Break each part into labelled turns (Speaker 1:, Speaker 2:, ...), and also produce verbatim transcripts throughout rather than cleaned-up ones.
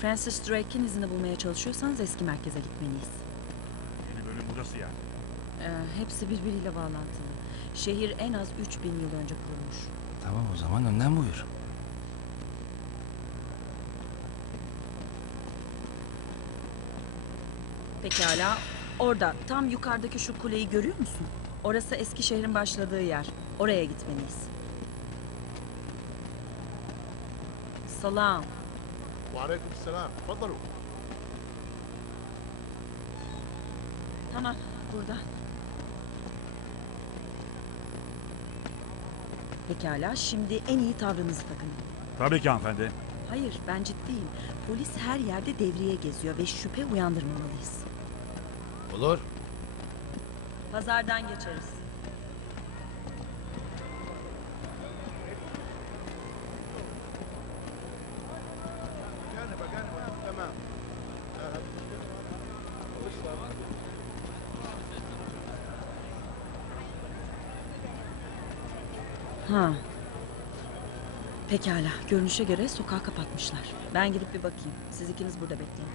Speaker 1: Francis Drake'in izini bulmaya çalışıyorsanız eski merkeze gitmeliyiz.
Speaker 2: Yeni bölüm burası yani.
Speaker 1: Ee, hepsi birbiriyle bağlantılı. Şehir en az üç bin yıl önce kurulmuş.
Speaker 3: Tamam, o zaman önden buyur.
Speaker 1: Pekala. Orada, tam yukarıdaki şu kuleyi görüyor musun? Orası eski şehrin başladığı yer. Oraya gitmeliyiz. Salam.
Speaker 4: وعليكم السلام تفضلوا.
Speaker 1: Tamam, burada. Pekala, şimdi en iyi tavrınızı takın.
Speaker 2: Tabii ki hanımefendi.
Speaker 1: Hayır, ben ciddiyim. Polis her yerde devriye geziyor ve şüphe uyandırmamalıyız.
Speaker 3: Olur.
Speaker 1: Pazardan geçeriz.
Speaker 4: جانب جانب تمام.
Speaker 1: Ha. Pekala, görünüşe göre sokağı kapatmışlar. Ben gidip bir bakayım. Siz ikiniz burada bekleyin.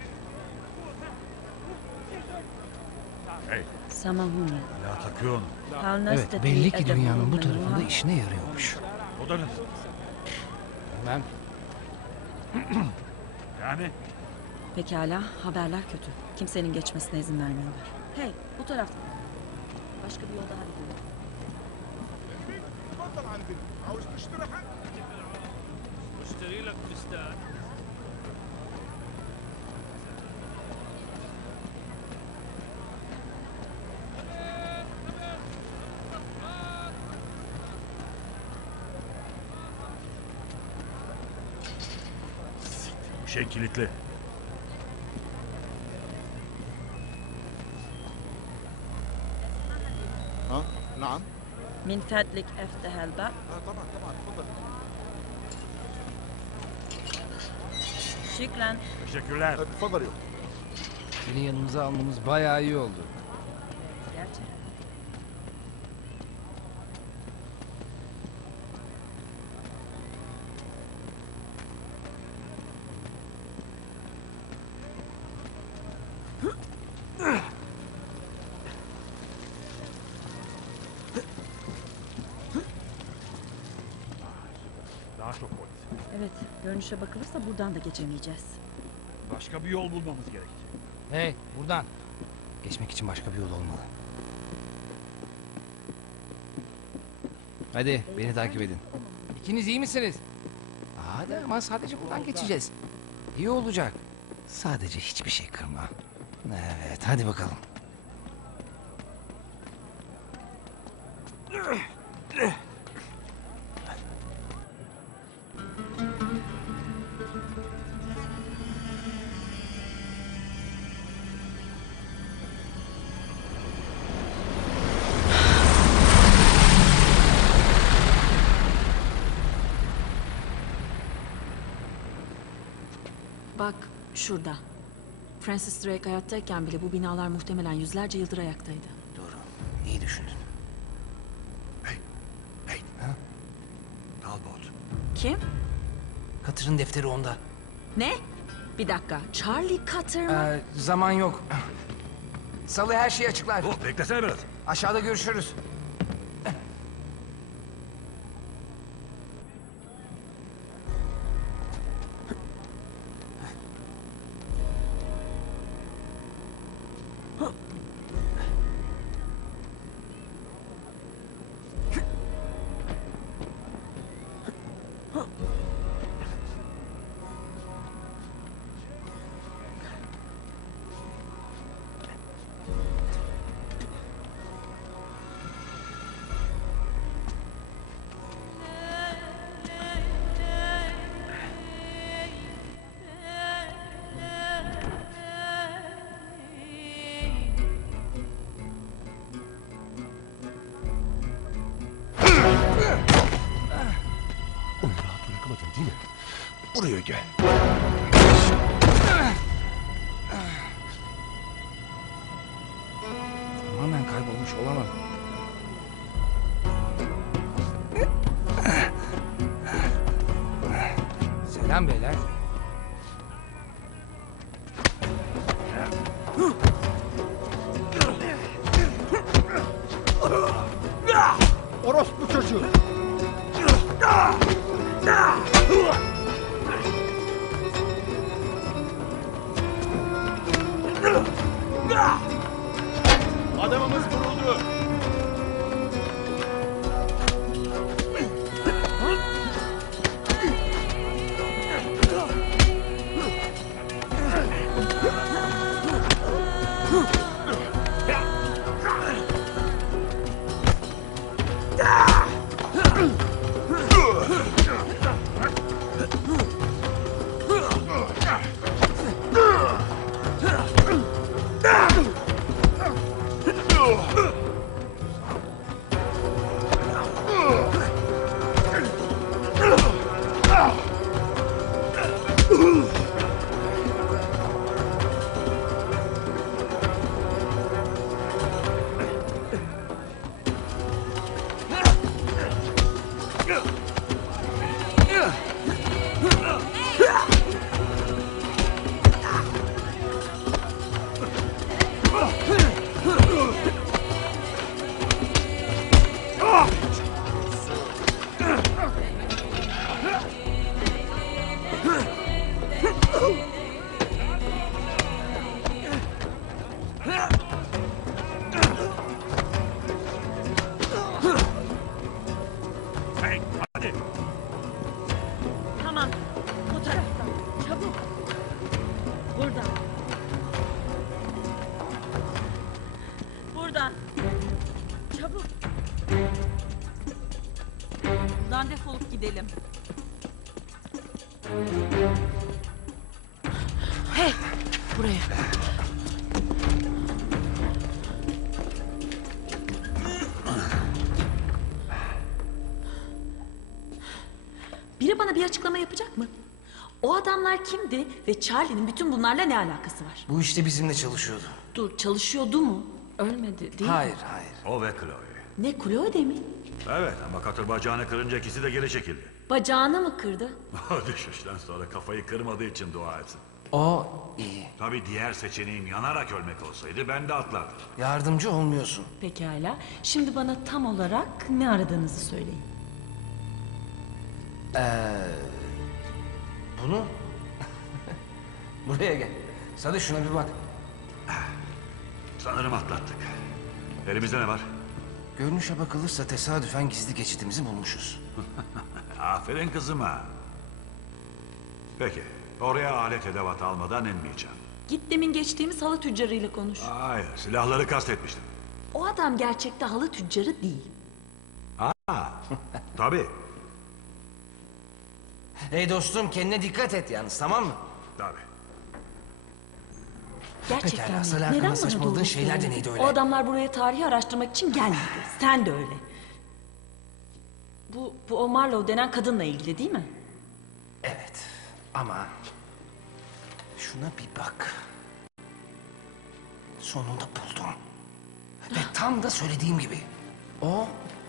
Speaker 2: Hey,
Speaker 1: Samahuni.
Speaker 2: hala takıyor onu.
Speaker 3: Evet, belli ki dünyanın bu tarafında işine yarıyormuş.
Speaker 2: O da ne?
Speaker 3: Bilmem.
Speaker 2: Yani?
Speaker 1: Pekala, haberler kötü. Kimsenin geçmesine izin vermiyorlar. Hey, bu tarafta. Başka bir yol daha gidiyor.
Speaker 4: تفضل عندنا عاوز تشتري حاجه؟
Speaker 5: اشتري لك فستان.
Speaker 2: Bu şey kilitli.
Speaker 4: ها نعم.
Speaker 1: Min fadlik eftehel bab.
Speaker 4: اه طبعا طبعا تفضل.
Speaker 1: Şükran.
Speaker 2: Teşekkürler.
Speaker 4: تفضلوا.
Speaker 3: Seni yanımıza almamız bayağı iyi oldu.
Speaker 1: Gerçekten.
Speaker 2: Daha çok polis.
Speaker 1: Evet, görünüşe bakılırsa buradan da geçemeyeceğiz.
Speaker 2: Başka bir yol bulmamız gerekecek.
Speaker 3: Hey, buradan. Geçmek için başka bir yol olmalı. Hadi, beni takip edin. İkiniz iyi misiniz? Hadi ama sadece buradan geçeceğiz. İyi olacak. Sadece hiçbir şey kırma. Evet, hadi bakalım.
Speaker 1: Bak, şurada. Francis Drake hayattayken bile bu binalar muhtemelen yüzlerce yıldır ayaktaydı.
Speaker 3: Doğru, iyi düşündün.
Speaker 2: Hey, hey. Ha? Talbot.
Speaker 1: Kim?
Speaker 3: Katır'ın defteri onda.
Speaker 1: Ne? Bir dakika, Charlie Cutter mı?
Speaker 3: Ee, zaman yok. Salı her şeyi açıklar.
Speaker 2: Dur, beklesene biraz.
Speaker 3: Aşağıda görüşürüz.
Speaker 4: Değil mi? Buraya gel.
Speaker 3: Tamamen kaybolmuş olamam. Selam beyler.
Speaker 4: Orospu çocuğu. Adamımız vuruldu.
Speaker 2: Hey, hadi.
Speaker 1: Tamam. Bu taraftan. Çabuk. Buradan. Buradan. Çabuk. Buradan defolup gidelim. Hey! Buraya. Biri bana bir açıklama yapacak mı? O adamlar kimdi ve Charlie'nin bütün bunlarla ne alakası var?
Speaker 3: Bu işte bizimle çalışıyordu.
Speaker 1: Dur, çalışıyordu mu? Ölmedi değil mi?
Speaker 3: Hayır, hayır.
Speaker 2: O ve Chloe.
Speaker 1: Ne, Chloe mi?
Speaker 2: Evet ama katır bacağını kırınca ikisi de geri çekildi.
Speaker 1: Bacağını mı kırdı?
Speaker 2: O düşüşten sonra kafayı kırmadığı için dua etsin.
Speaker 3: O iyi.
Speaker 2: Tabii diğer seçeneğim yanarak ölmek olsaydı ben de atlardım.
Speaker 3: Yardımcı olmuyorsun.
Speaker 1: Pekala. Şimdi bana tam olarak ne aradığınızı söyleyin.
Speaker 3: Bunu... Buraya gel. Sadece şuna bir bak.
Speaker 2: Sanırım atlattık. Elimizde ne var?
Speaker 3: Görünüşe bakılırsa tesadüfen gizli geçidimizi bulmuşuz.
Speaker 2: Aferin kızıma. Peki, oraya alet edevat almadan inmeyeceğim.
Speaker 1: Git demin geçtiğimiz halı tüccarıyla konuş.
Speaker 2: Hayır, silahları kastetmiştim.
Speaker 1: O adam gerçekte halı tüccarı değil.
Speaker 2: Aa, tabii,
Speaker 3: Hey dostum, kendine dikkat et yalnız, tamam mı?
Speaker 2: tabii.
Speaker 1: Gerçekten
Speaker 3: Pekala,
Speaker 1: mi?
Speaker 3: asıl
Speaker 1: Neden
Speaker 3: hakkında
Speaker 1: bana
Speaker 3: saçmaladığın
Speaker 1: doğru
Speaker 3: şeyler de
Speaker 1: söylemedin?
Speaker 3: neydi öyle?
Speaker 1: O adamlar buraya tarihi araştırmak için gelmedi. Sen de öyle. Bu, bu o Marlowe denen kadınla ilgili değil mi?
Speaker 3: Evet, ama... Şuna bir bak. Sonunda buldum. Ve tam da söylediğim gibi. O...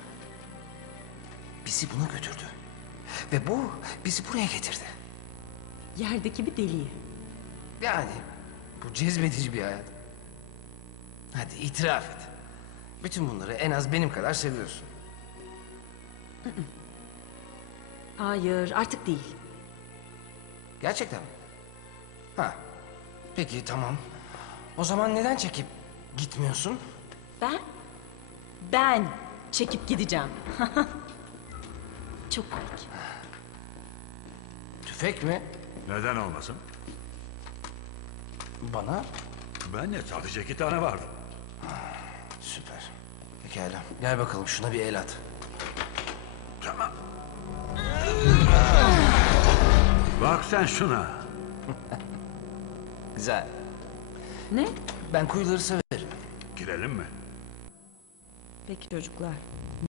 Speaker 3: bizi buna götürdü. Ve bu bizi buraya getirdi.
Speaker 1: Yerdeki bir deliği.
Speaker 3: Yani bu cezbedici bir hayat. Hadi itiraf et. Bütün bunları en az benim kadar seviyorsun.
Speaker 1: Hayır, artık değil.
Speaker 3: Gerçekten mi? Ha. Peki tamam. O zaman neden çekip gitmiyorsun?
Speaker 1: Ben? Ben çekip gideceğim. Çok komik.
Speaker 3: Tüfek mi?
Speaker 2: Neden olmasın?
Speaker 3: Bana?
Speaker 2: Ben de sadece iki tane vardı.
Speaker 3: Süper. Pekala. Gel bakalım şuna bir el at.
Speaker 2: Tamam. Bak sen şuna.
Speaker 3: Güzel.
Speaker 1: Ne?
Speaker 3: Ben kuyuları severim.
Speaker 2: Girelim mi?
Speaker 1: Peki çocuklar.